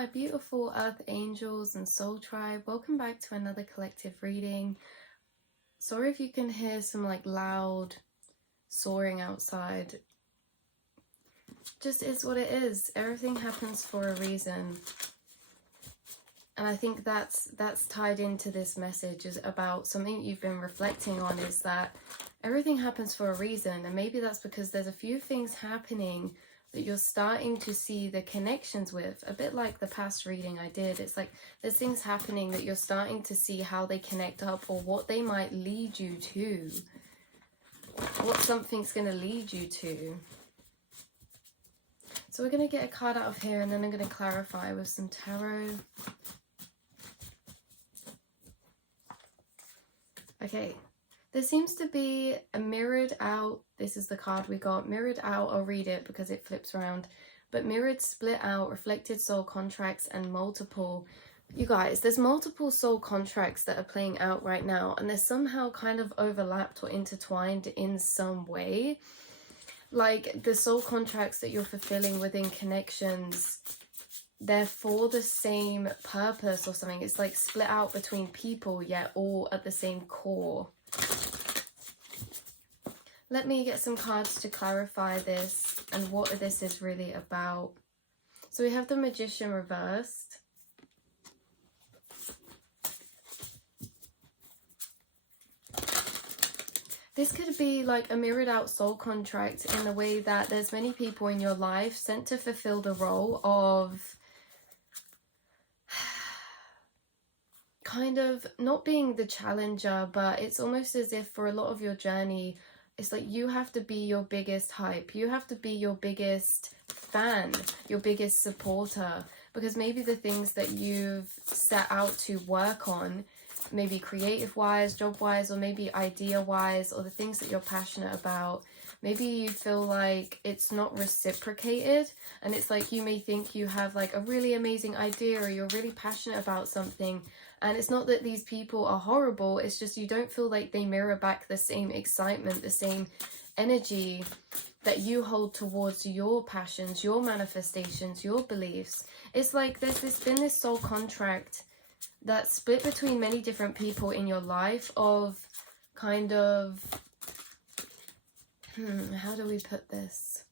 my beautiful earth angels and soul tribe. Welcome back to another collective reading. Sorry if you can hear some like loud soaring outside. Just is what it is. Everything happens for a reason. And I think that's tied into this message, is about something you've been reflecting on, is that everything happens for a reason. And maybe that's because there's a few things happening that you're starting to see the connections with, a bit like the past reading I did. It's like there's things happening that you're starting to see how they connect up, or what they might lead you to, what something's going to lead you to. So we're going to get a card out of here, and then I'm going to clarify with some tarot. Okay, there seems to be a mirrored out, this is the card we got, mirrored out, I'll read it because it flips around, but mirrored, split out, reflected soul contracts, and multiple. You guys, there's multiple soul contracts that are playing out right now, and they're somehow kind of overlapped or intertwined in some way. Like the soul contracts that you're fulfilling within connections, they're for the same purpose or something. It's like split out between people, yet all at the same core. Let me get some cards to clarify this and what this is really about. So we have the Magician reversed. This could be like a mirrored out soul contract in the way that there's many people in your life sent to fulfill the role of kind of not being the challenger, but it's almost as if for a lot of your journey, it's like you have to be your biggest hype. You have to be your biggest fan, your biggest supporter, because maybe the things that you've set out to work on, maybe creative wise, job wise, or maybe idea wise, or the things that you're passionate about, maybe you feel like it's not reciprocated, and it's like you may think you have like a really amazing idea, or you're really passionate about something, and it's not that these people are horrible, it's just you don't feel like they mirror back the same excitement, the same energy that you hold towards your passions, your manifestations, your beliefs. It's like there's been this soul contract that's split between many different people in your life of kind of, how do we put this?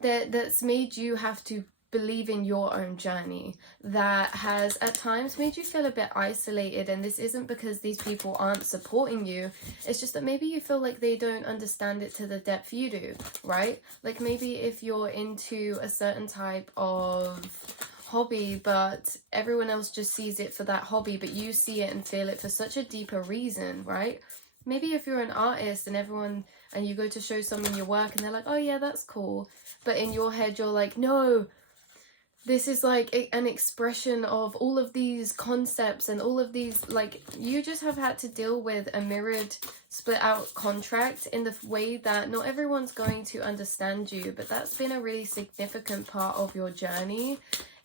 That's made you have to believe in your own journey, that has at times made you feel a bit isolated. And this isn't because these people aren't supporting you, it's just that maybe you feel like they don't understand it to the depth you do, right? Like maybe if you're into a certain type of hobby, but everyone else just sees it for that hobby, but you see it and feel it for such a deeper reason, right? Maybe if you're an artist and you go to show someone your work and they're like, oh yeah, that's cool, but in your head you're like, no, this is like an expression of all of these concepts and all of these, like, you just have had to deal with a mirrored split out contract in the way that not everyone's going to understand you, but that's been a really significant part of your journey,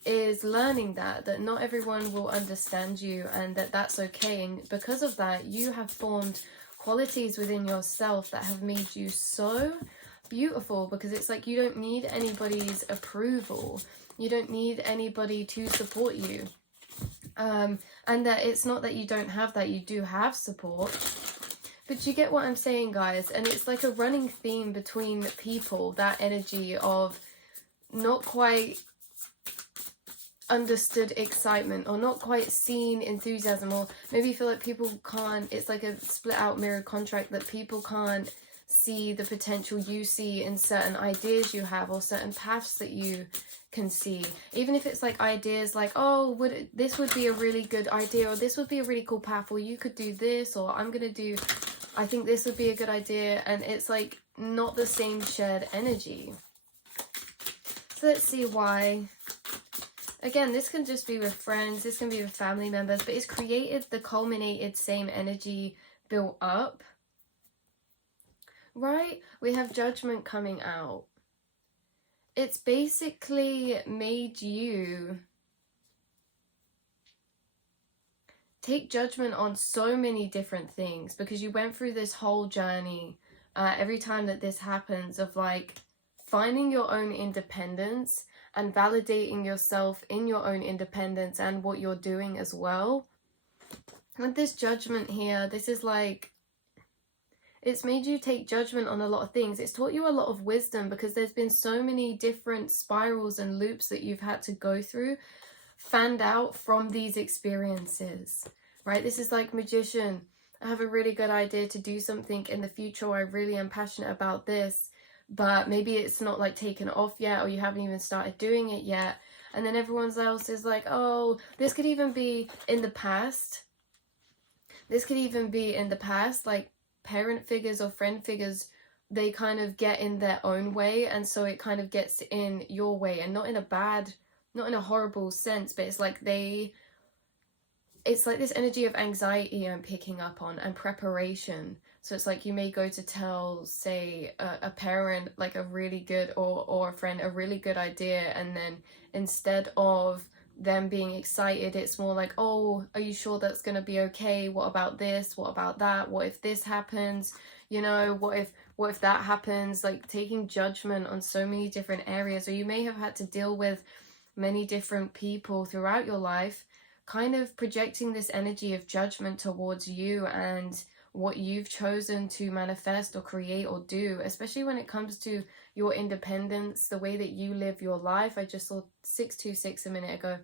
is learning that not everyone will understand you, and that's okay. And because of that, you have formed qualities within yourself that have made you so beautiful, because it's like you don't need anybody's approval, you don't need anybody to support you, and that it's not that you don't have that, you do have support. But you get what I'm saying, guys? And it's like a running theme between people, that energy of not quite understood excitement, or not quite seen enthusiasm, or maybe you feel like people can't, it's like a split out mirror contract, that people can't see the potential you see in certain ideas you have, or certain paths that you can see. Even if it's like ideas like, oh, this would be a really good idea, or this would be a really cool path, or you could do this, or I think this would be a good idea, and it's like not the same shared energy. So let's see why. Again, this can just be with friends, this can be with family members, but it's created the culminated same energy built up, right? We have Judgment coming out. It's basically made you take judgment on so many different things, because you went through this whole journey, every time that this happens, of like finding your own independence and validating yourself in your own independence and what you're doing as well. With this judgment here, this is like, it's made you take judgment on a lot of things. It's taught you a lot of wisdom, because there's been so many different spirals and loops that you've had to go through, fanned out from these experiences, right? This is like Magician. I have a really good idea to do something in the future, or I really am passionate about this, but maybe it's not like taken off yet, or you haven't even started doing it yet. And then everyone else is like, oh, this could even be in the past. This could even be in the past, like parent figures or friend figures, they kind of get in their own way, and so it kind of gets in your way, and not in a bad, not in a horrible sense, but it's like it's like this energy of anxiety I'm picking up on, and preparation. So it's like you may go to tell, say, a parent like a really good, or a friend, a really good idea, and then instead of them being excited, it's more like, oh, are you sure that's going to be okay? What about this? What about that? What if this happens? You know, what if that happens? Like taking judgment on so many different areas. Or you may have had to deal with many different people throughout your life, kind of projecting this energy of judgment towards you and what you've chosen to manifest or create or do, especially when it comes to your independence, the way that you live your life. I just saw 626 a minute ago.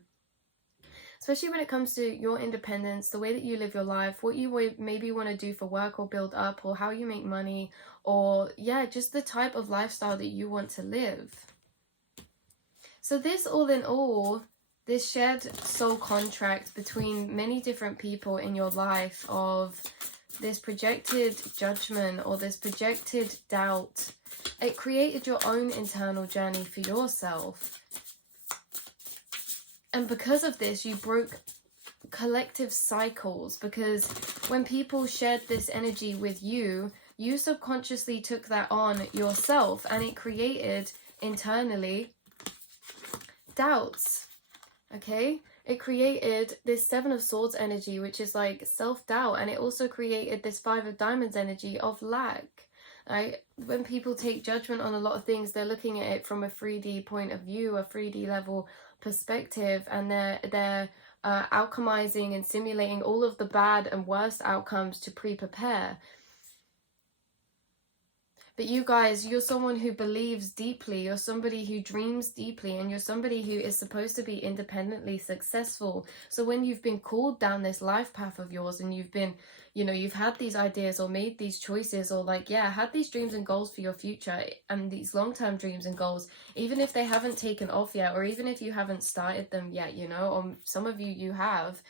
Especially when it comes to your independence, the way that you live your life, what you maybe want to do for work or build up, or how you make money, or yeah, just the type of lifestyle that you want to live. So this, all in all, this shared soul contract between many different people in your life of this projected judgment or this projected doubt, it created your own internal journey for yourself. And because of this, you broke collective cycles, because when people shared this energy with you, you subconsciously took that on yourself, and it created internally doubts. Okay, it created this Seven of Swords energy, which is like self-doubt, and it also created this Five of Diamonds energy of lack. Right? When people take judgment on a lot of things, they're looking at it from a 3D point of view, a 3D level perspective, and they're alchemizing and simulating all of the bad and worst outcomes to prepare. But you guys, you're someone who believes deeply, you're somebody who dreams deeply, and you're somebody who is supposed to be independently successful. So when you've been called down this life path of yours, and you've been, you know, you've had these ideas or made these choices, or like, yeah, had these dreams and goals for your future, and these long-term dreams and goals, even if they haven't taken off yet, or even if you haven't started them yet, you know, or some of you have,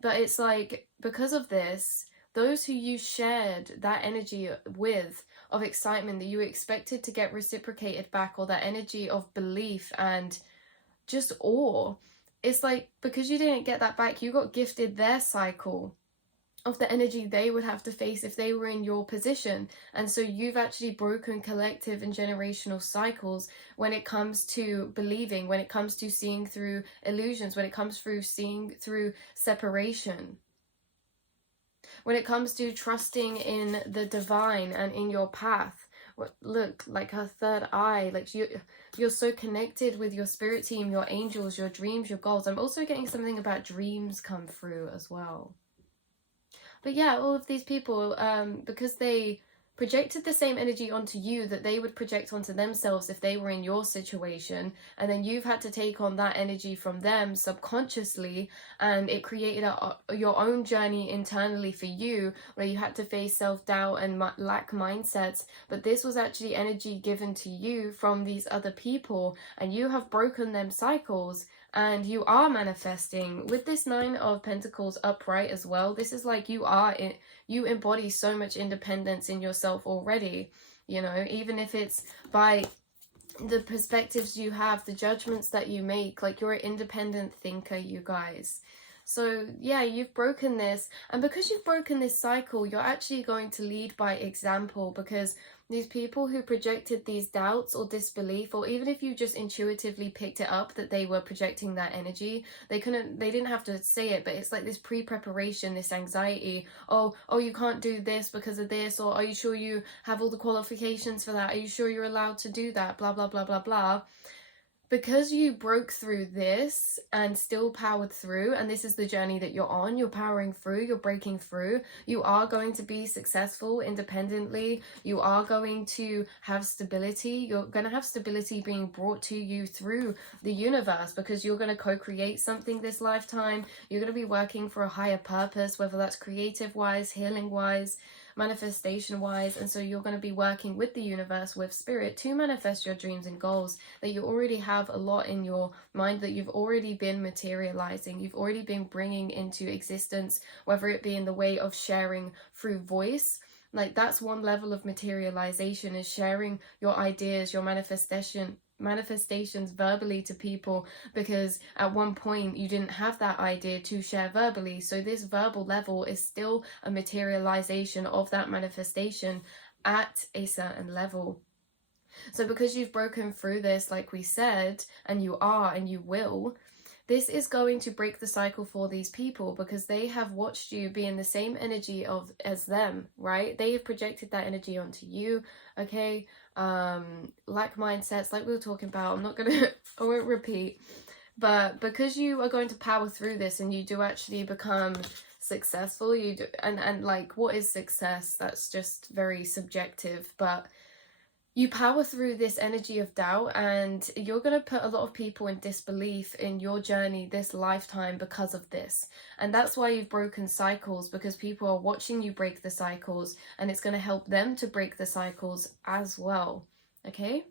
but it's like, because of this, those who you shared that energy with, of excitement that you expected to get reciprocated back, or that energy of belief and just awe, it's like, because you didn't get that back, you got gifted their cycle of the energy they would have to face if they were in your position. And so you've actually broken collective and generational cycles when it comes to believing, when it comes to seeing through illusions, when it comes through seeing through separation, when it comes to trusting in the divine and in your path. Look, like her third eye, like you're so connected with your spirit team, your angels, your dreams, your goals. I'm also getting something about dreams come through as well. But yeah, all of these people, because they projected the same energy onto you that they would project onto themselves if they were in your situation, and then you've had to take on that energy from them subconsciously, and it created your own journey internally for you, where you had to face self-doubt and lack mindsets. But this was actually energy given to you from these other people, and you have broken them cycles, and you are manifesting with this Nine of Pentacles upright as well. This is like you embody so much independence in yourself already, you know, even if it's by the perspectives you have, the judgments that you make, like you're an independent thinker, you guys. So yeah, you've broken this, and because you've broken this cycle, you're actually going to lead by example, because these people who projected these doubts or disbelief, or even if you just intuitively picked it up that they were projecting that energy, they didn't have to say it, but it's like this pre-preparation, this anxiety. Oh, you can't do this because of this, or are you sure you have all the qualifications for that? Are you sure you're allowed to do that? Blah, blah, blah, blah, blah. because you broke through this and still powered through, and this is the journey that you're on, you're powering through, you're breaking through, you are going to be successful independently, you are going to have stability, you're going to have stability being brought to you through the universe, because you're going to co-create something this lifetime, you're going to be working for a higher purpose, whether that's creative wise, healing wise, manifestation wise. And so you're going to be working with the universe, with spirit, to manifest your dreams and goals that you already have a lot in your mind, that you've already been materializing, you've already been bringing into existence, whether it be in the way of sharing through voice. Like, that's one level of materialization, is sharing your ideas, your manifestations verbally to people, because at one point you didn't have that idea to share verbally. So this verbal level is still a materialization of that manifestation at a certain level. So because you've broken through this, like we said, and you are, and you will, this is going to break the cycle for these people, because they have watched you be in the same energy as them, right? They have projected that energy onto you, okay? Lack mindsets, like we were talking about, I won't repeat, but because you are going to power through this and you do actually become successful, and like, what is success? That's just very subjective, but you power through this energy of doubt, and you're going to put a lot of people in disbelief in your journey this lifetime because of this. And that's why you've broken cycles, because people are watching you break the cycles, and it's going to help them to break the cycles as well. Okay?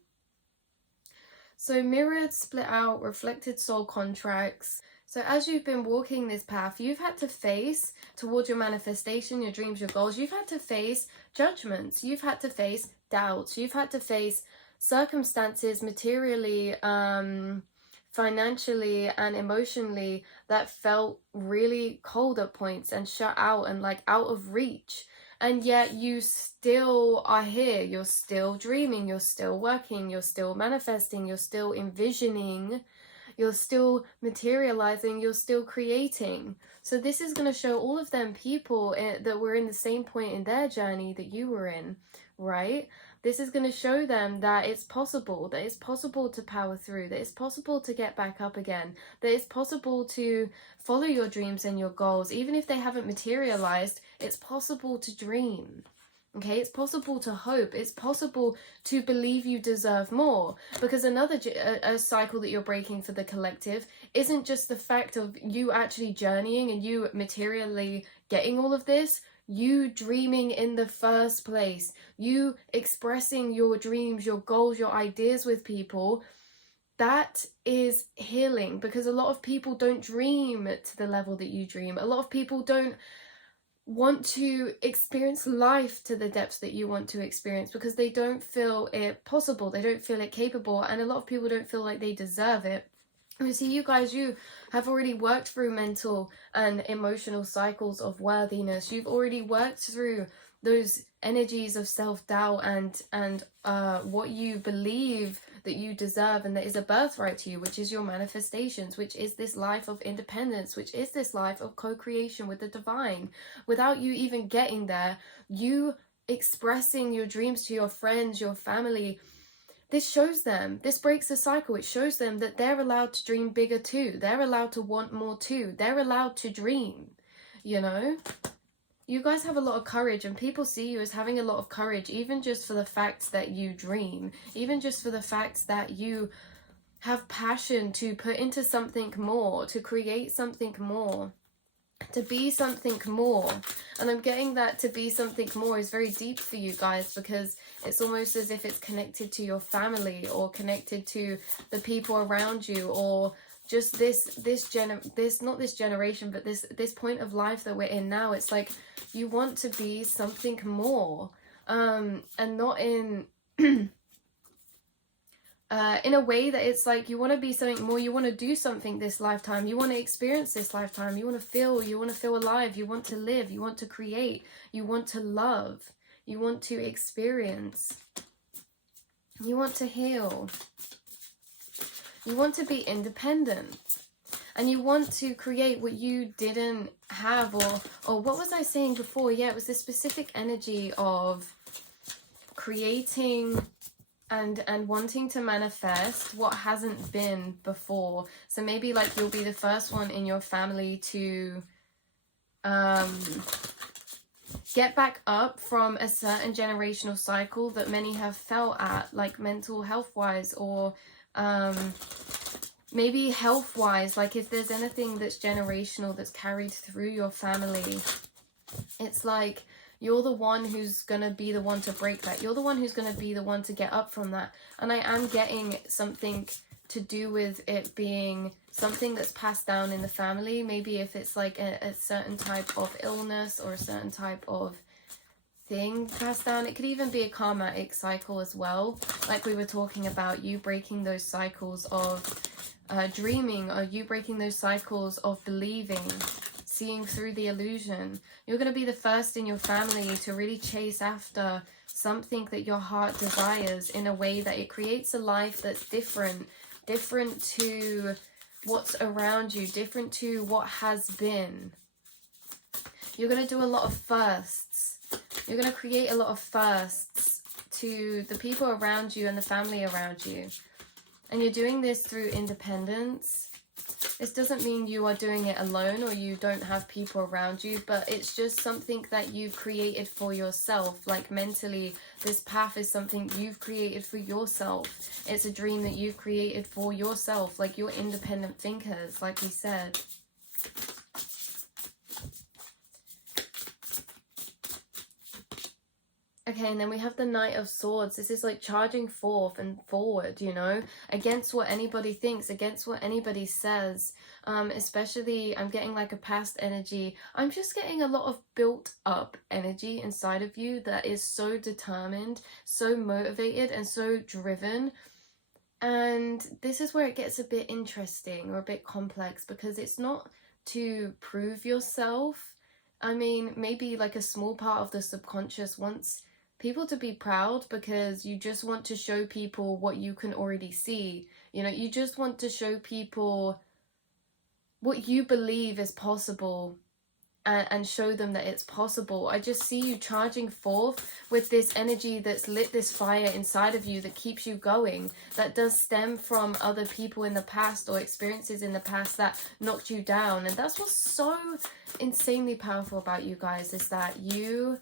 So mirrored, split out, reflected soul contracts. So as you've been walking this path, you've had to face, towards your manifestation, your dreams, your goals, you've had to face judgments, you've had to face doubts, you've had to face circumstances materially, financially and emotionally that felt really cold at points and shut out and like out of reach. And yet you still are here, you're still dreaming, you're still working, you're still manifesting, you're still envisioning, you're still materializing, you're still creating. So this is going to show all of them people that were in the same point in their journey that you were in, right? This is going to show them that it's possible to power through, that it's possible to get back up again, that it's possible to follow your dreams and your goals. Even if they haven't materialized, it's possible to dream. Okay, it's possible to hope, it's possible to believe you deserve more, because a cycle that you're breaking for the collective isn't just the fact of you actually journeying and you materially getting all of this, you dreaming in the first place, you expressing your dreams, your goals, your ideas with people. That is healing, because a lot of people don't dream to the level that you dream. A lot of people don't want to experience life to the depths that you want to experience, because they don't feel it possible, they don't feel it capable, and a lot of people don't feel like they deserve it. You see, you guys, you have already worked through mental and emotional cycles of worthiness. You've already worked through those energies of self-doubt and what you believe that you deserve and that is a birthright to you, which is your manifestations, which is this life of independence, which is this life of co-creation with the divine. Without you even getting there, you expressing your dreams to your friends, your family, this shows them, this breaks the cycle. It shows them that they're allowed to dream bigger too. They're allowed to want more too. They're allowed to dream, you know? You guys have a lot of courage, and people see you as having a lot of courage, even just for the fact that you dream, even just for the fact that you have passion to put into something more, to create something more, to be something more. And I'm getting that to be something more is very deep for you guys, because it's almost as if it's connected to your family, or connected to the people around you, or just this generation, but this point of life that we're in now. It's like you want to be something more, and not in in a way that it's like you want to be something more, you want to do something this lifetime, you want to experience this lifetime, you want to feel alive, you want to live, you want to create, you want to love, you want to experience, you want to heal, you want to be independent, and you want to create what you didn't have, or what was I saying before? Yeah, it was this specific energy of creating and wanting to manifest what hasn't been before. So maybe like you'll be the first one in your family to get back up from a certain generational cycle that many have fell at, like mental health wise, or maybe health wise. Like if there's anything that's generational that's carried through your family, it's like you're the one who's gonna be the one to break that. You're the one who's gonna be the one to get up from that. And I am getting something to do with it being something that's passed down in the family. Maybe if it's like a certain type of illness or a certain type of thing passed down. It could even be a karmatic cycle as well, like we were talking about, you breaking those cycles of dreaming, or you breaking those cycles of believing, seeing through the illusion. You're going to be the first in your family to really chase after something that your heart desires in a way that it creates a life that's different to what's around you, different to what has been. You're going to do a lot of firsts. You're going to create a lot of firsts to the people around you and the family around you. And you're doing this through independence. This doesn't mean you are doing it alone or you don't have people around you, but it's just something that you've created for yourself. Like mentally, this path is something you've created for yourself. It's a dream that you've created for yourself. Like you're independent thinkers, like we said. Okay, and then we have the Knight of Swords. This is like charging forth and forward, you know, against what anybody thinks, against what anybody says. Especially, I'm getting like a past energy. I'm just getting a lot of built up energy inside of you that is so determined, so motivated, and so driven. And this is where it gets a bit interesting or a bit complex, because it's not to prove yourself. I mean, maybe like a small part of the subconscious wants people to be proud, because you just want to show people what you can already see. You know, you just want to show people what you believe is possible, and show them that it's possible. I just see you charging forth with this energy that's lit this fire inside of you that keeps you going, that does stem from other people in the past or experiences in the past that knocked you down. And that's what's so insanely powerful about you guys, is that you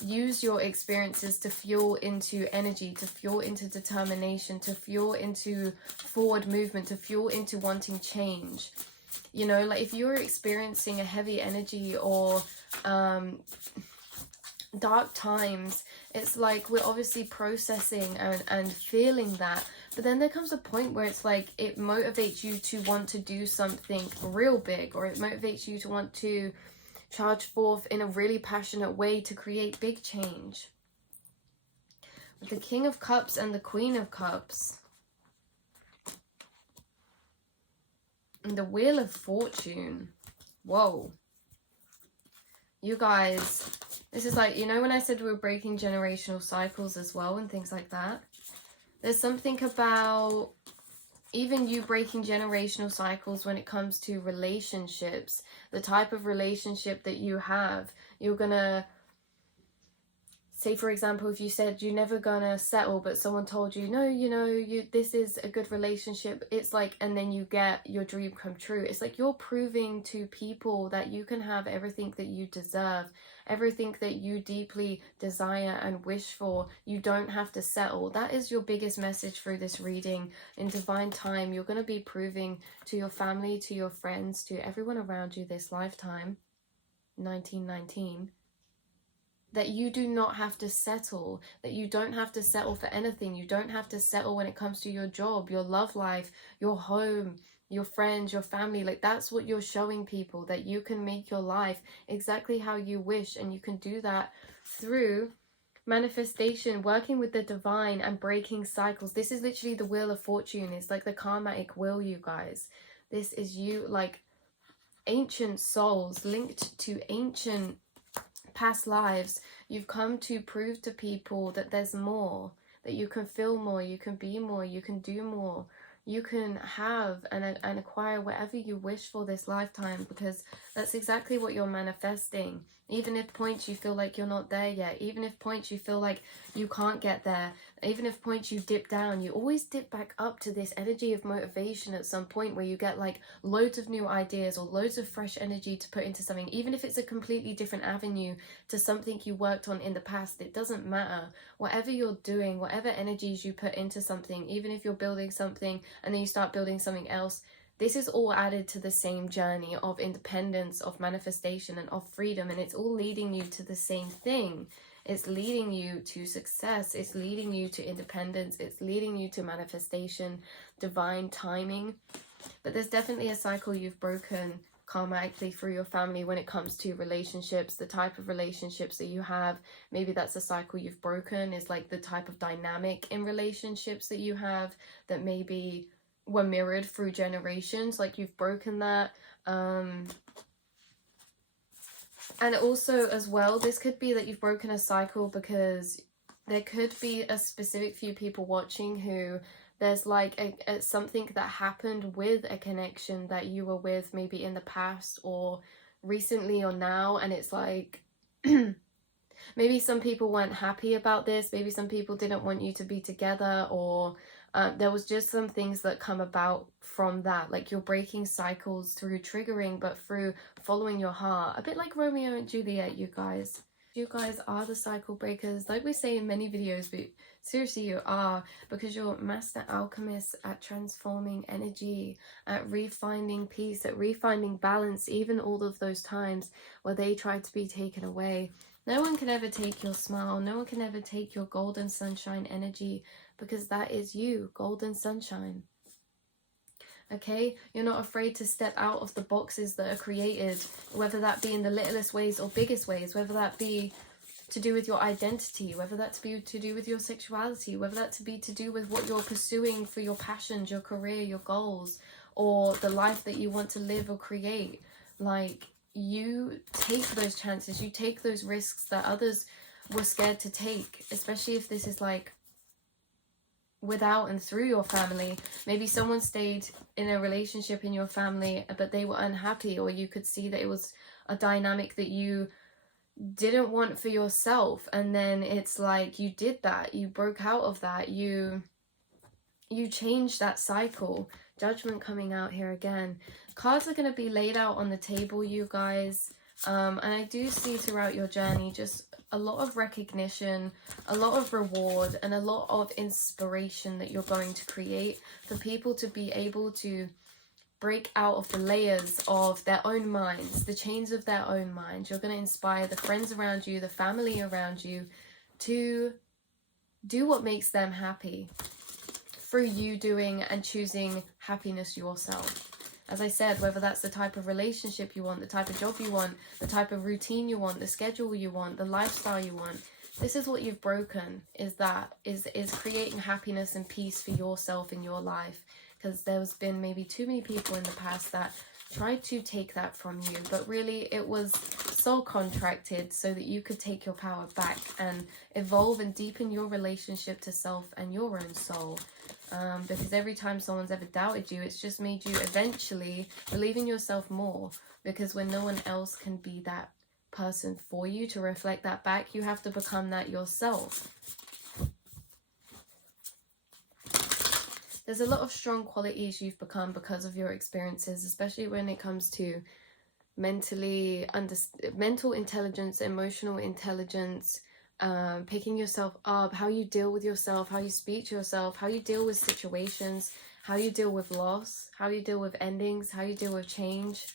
use your experiences to fuel into energy, to fuel into determination, to fuel into forward movement, to fuel into wanting change. You know, like if you're experiencing a heavy energy or dark times, it's like we're obviously processing and feeling that, but then there comes a point where it's like it motivates you to want to do something real big, or it motivates you to want to charge forth in a really passionate way to create big change. With the King of Cups and the Queen of Cups. And the Wheel of Fortune. Whoa. You guys, this is like, you know when I said we were breaking generational cycles as well and things like that? There's something about even you breaking generational cycles when it comes to relationships. The type of relationship that you have. You're gonna, say for example, if you said you're never gonna settle, but someone told you, no, you know, this is a good relationship, it's like, and then you get your dream come true. It's like you're proving to people that you can have everything that you deserve, everything that you deeply desire and wish for. You don't have to settle. That is your biggest message through this reading. In divine time, you're going to be proving to your family, to your friends, to everyone around you this lifetime, 1919, that you do not have to settle, that you don't have to settle for anything. You don't have to settle when it comes to your job, your love life, your home, your friends, your family. Like that's what you're showing people, that you can make your life exactly how you wish, and you can do that through manifestation, working with the divine and breaking cycles. This is literally the Wheel of Fortune. It's like the karmatic wheel, you guys. This is you, like ancient souls linked to ancient past lives. You've come to prove to people that there's more, that you can feel more, you can be more, you can do more, you can have and acquire whatever you wish for this lifetime, because that's exactly what you're manifesting. Even if points you feel like you're not there yet, even if points you feel like you can't get there, Even if points you dip down, you always dip back up to this energy of motivation at some point where you get like loads of new ideas or loads of fresh energy to put into something. Even if it's a completely different avenue to something you worked on in the past, it doesn't matter. Whatever you're doing, whatever energies you put into something, even if you're building something and then you start building something else, this is all added to the same journey of independence, of manifestation, and of freedom, and it's all leading you to the same thing. It's leading you to success. It's leading you to independence. It's leading you to manifestation, divine timing. But there's definitely a cycle you've broken karmically through your family when it comes to relationships, the type of relationships that you have. Maybe that's a cycle you've broken, is like the type of dynamic in relationships that you have that maybe were mirrored through generations. Like you've broken that. And also as well, this could be that you've broken a cycle because there could be a specific few people watching who there's like a something that happened with a connection that you were with maybe in the past or recently or now, and it's like maybe some people weren't happy about this, maybe some people didn't want you to be together, or there was just some things that come about from that. Like you're breaking cycles through triggering, but through following your heart. A bit like Romeo and Juliet, you guys. You guys are the cycle breakers, like we say in many videos, but seriously you are, because you're master alchemists at transforming energy, at refinding peace, at refinding balance, even all of those times where they tried to be taken away. No one can ever take your smile, no one can ever take your golden sunshine energy, because that is you, golden sunshine. Okay, you're not afraid to step out of the boxes that are created, whether that be in the littlest ways or biggest ways, whether that be to do with your identity, whether that to be to do with your sexuality, whether that to be to do with what you're pursuing for your passions, your career, your goals, or the life that you want to live or create. Like, you take those chances, you take those risks that others were scared to take, especially if this is like without and through your family. Maybe someone stayed in a relationship in your family but they were unhappy, or you could see that it was a dynamic that you didn't want for yourself, and then it's like you did that, you broke out of that, you changed that cycle. Judgment coming out here again. Cards are going to be laid out on the table, you guys, and I do see throughout your journey just a lot of recognition, a lot of reward, and a lot of inspiration that you're going to create for people to be able to break out of the layers of their own minds, the chains of their own minds. You're going to inspire the friends around you, the family around you, to do what makes them happy through you doing and choosing happiness yourself. As I said, whether that's the type of relationship you want, the type of job you want, the type of routine you want, the schedule you want, the lifestyle you want, this is what you've broken, is creating happiness and peace for yourself in your life. Because there's been maybe too many people in the past that tried to take that from you, but really it was soul contracted so that you could take your power back and evolve and deepen your relationship to self and your own soul. Because every time someone's ever doubted you, it's just made you eventually believe in yourself more, because when no one else can be that person for you to reflect that back, you have to become that yourself. There's a lot of strong qualities you've become because of your experiences, especially when it comes to mental intelligence, emotional intelligence, picking yourself up, how you deal with yourself, how you speak to yourself, how you deal with situations, how you deal with loss, how you deal with endings, how you deal with change.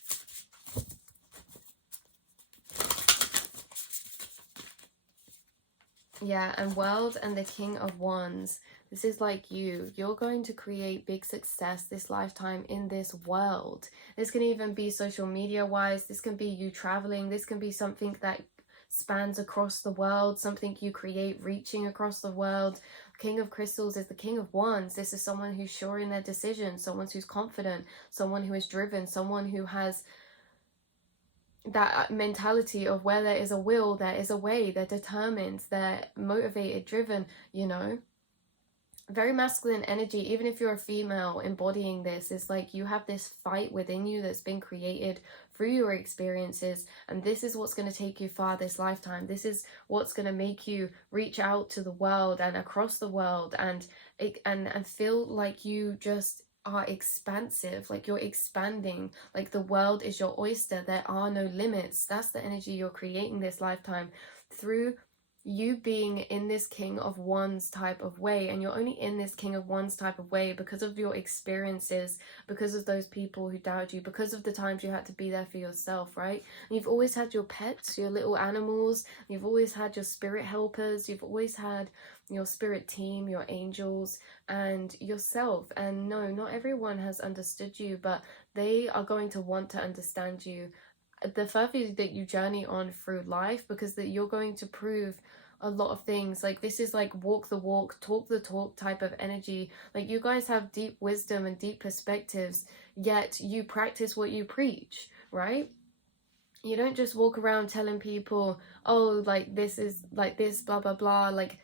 Yeah, and World and the King of Wands. This is like you're going to create big success this lifetime in this world. This can even be social media wise, this can be you traveling, this can be something that spans across the world, something you create reaching across the world. King of Crystals is the King of Wands. This is someone who's sure in their decisions, someone who's confident, someone who is driven, someone who has that mentality of where there is a will, there is a way. They're determined, they're motivated, driven, you know. very masculine energy. Even if you're a female embodying this, it's like you have this fight within you that's been created through your experiences, and this is what's going to take you far this lifetime. This is what's going to make you reach out to the world and across the world, and feel like you just are expansive, like you're expanding, like the world is your oyster, there are no limits. That's the energy you're creating this lifetime through you being in this king of wands type of way. And you're only in this king of wands type of way because of your experiences, because of those people who doubted you, because of the times you had to be there for yourself, right? And you've always had your pets, your little animals, you've always had your spirit helpers, you've always had your spirit team, your angels, and yourself. And no, not everyone has understood you, but they are going to want to understand you the further that you journey on through life, because that you're going to prove a lot of things. Like, this is like walk the walk, talk the talk type of energy. Like, you guys have deep wisdom and deep perspectives, yet you practice what you preach, right? You don't just walk around telling people, oh, like this is like this, blah blah blah, like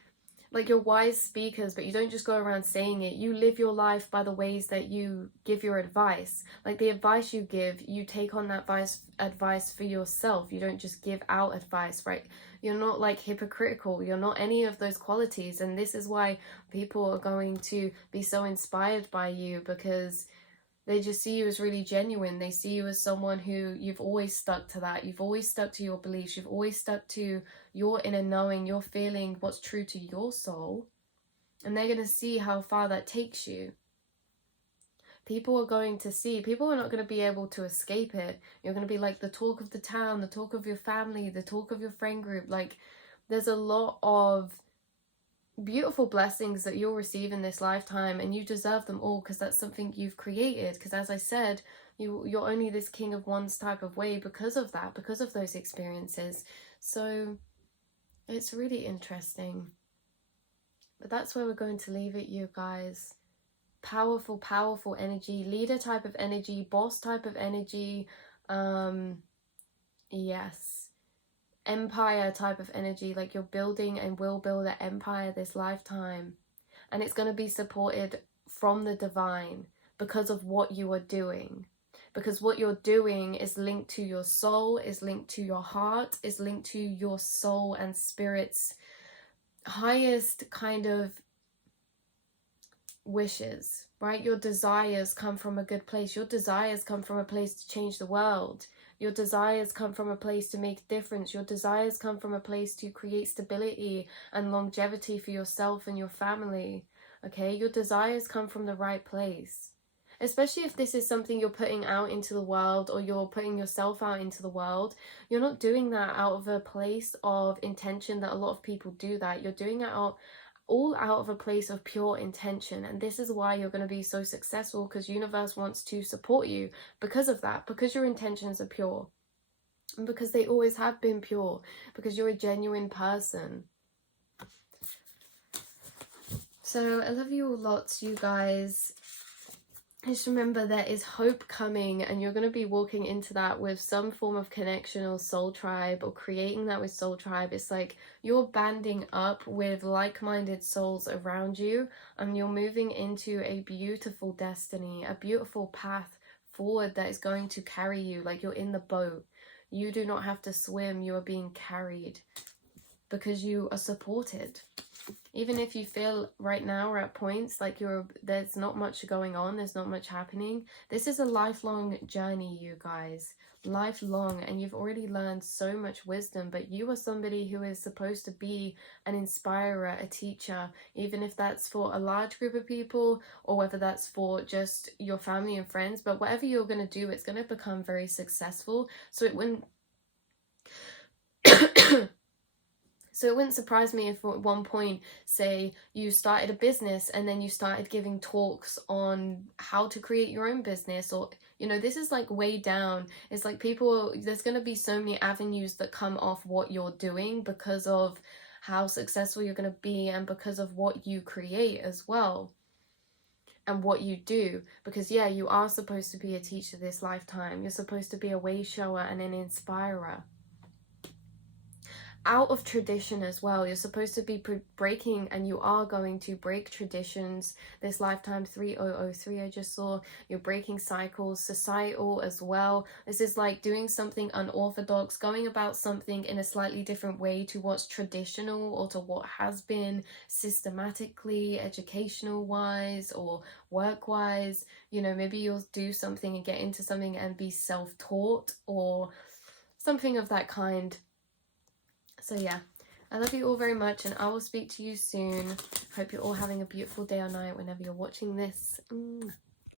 you're wise speakers, but you don't just go around saying it. You live your life by the ways that you give your advice. Like, the advice you give, you take on that advice for yourself. You don't just give out advice, right? You're not like hypocritical. You're not any of those qualities. And this is why people are going to be so inspired by you, because they just see you as really genuine. They see you as someone who you've always stuck to that. You've always stuck to your beliefs. You've always stuck to your inner knowing, your feeling, what's true to your soul. And they're going to see how far that takes you. People are going to see. People are not going to be able to escape it. You're going to be like the talk of the town, the talk of your family, the talk of your friend group. Like, there's a lot of beautiful blessings that you'll receive in this lifetime, and you deserve them all, because that's something you've created. Because as I said, you're only this king of wands type of way because of that, because of those experiences. So it's really interesting. But that's where we're going to leave it, you guys. Powerful energy, leader type of energy, boss type of energy. Yes, empire type of energy. Like, you're building and will build an empire this lifetime, and it's going to be supported from the divine because of what you are doing, because what you're doing is linked to your soul, is linked to your heart, is linked to your soul and spirit's highest kind of wishes, right? Your desires come from a good place. Your desires come from a place to change the world. Your desires come from a place to make a difference. Your desires come from a place to create stability and longevity for yourself and your family. Okay, your desires come from the right place. Especially if this is something you're putting out into the world, or you're putting yourself out into the world. You're not doing that out of a place of intention that a lot of people do that. You're doing it all out of a place of pure intention. And this is why you're going to be so successful, because universe wants to support you because of that, because your intentions are pure, and because they always have been pure, because you're a genuine person. So I love you all lots, you guys. Just remember, there is hope coming, and you're going to be walking into that with some form of connection or soul tribe, or creating that with soul tribe. It's like you're banding up with like-minded souls around you, and you're moving into a beautiful destiny, a beautiful path forward that is going to carry you. Like, you're in the boat. You do not have to swim. You are being carried because you are supported. Even if you feel right now or at points like there's not much going on, there's not much happening, this is a lifelong journey, you guys. Lifelong. And you've already learned so much wisdom, but you are somebody who is supposed to be an inspirer, a teacher, even if that's for a large group of people, or whether that's for just your family and friends. But whatever you're going to do, it's going to become very successful. So it wouldn't So it wouldn't surprise me if at one point, say, you started a business and then you started giving talks on how to create your own business, or, you know, this is like way down. It's like there's going to be so many avenues that come off what you're doing because of how successful you're going to be, and because of what you create as well, and what you do. Because yeah, you are supposed to be a teacher this lifetime. You're supposed to be a way shower and an inspirer. out of tradition as well. You're supposed to be breaking, and you are going to break traditions this lifetime. 3003 I just saw. You're breaking cycles, societal as well. This is like doing something unorthodox, going about something in a slightly different way to what's traditional or to what has been systematically, educational wise or work wise. You know, maybe you'll do something and get into something and be self-taught or something of that kind. So yeah, I love you all very much, and I will speak to you soon. Hope you're all having a beautiful day or night whenever you're watching this.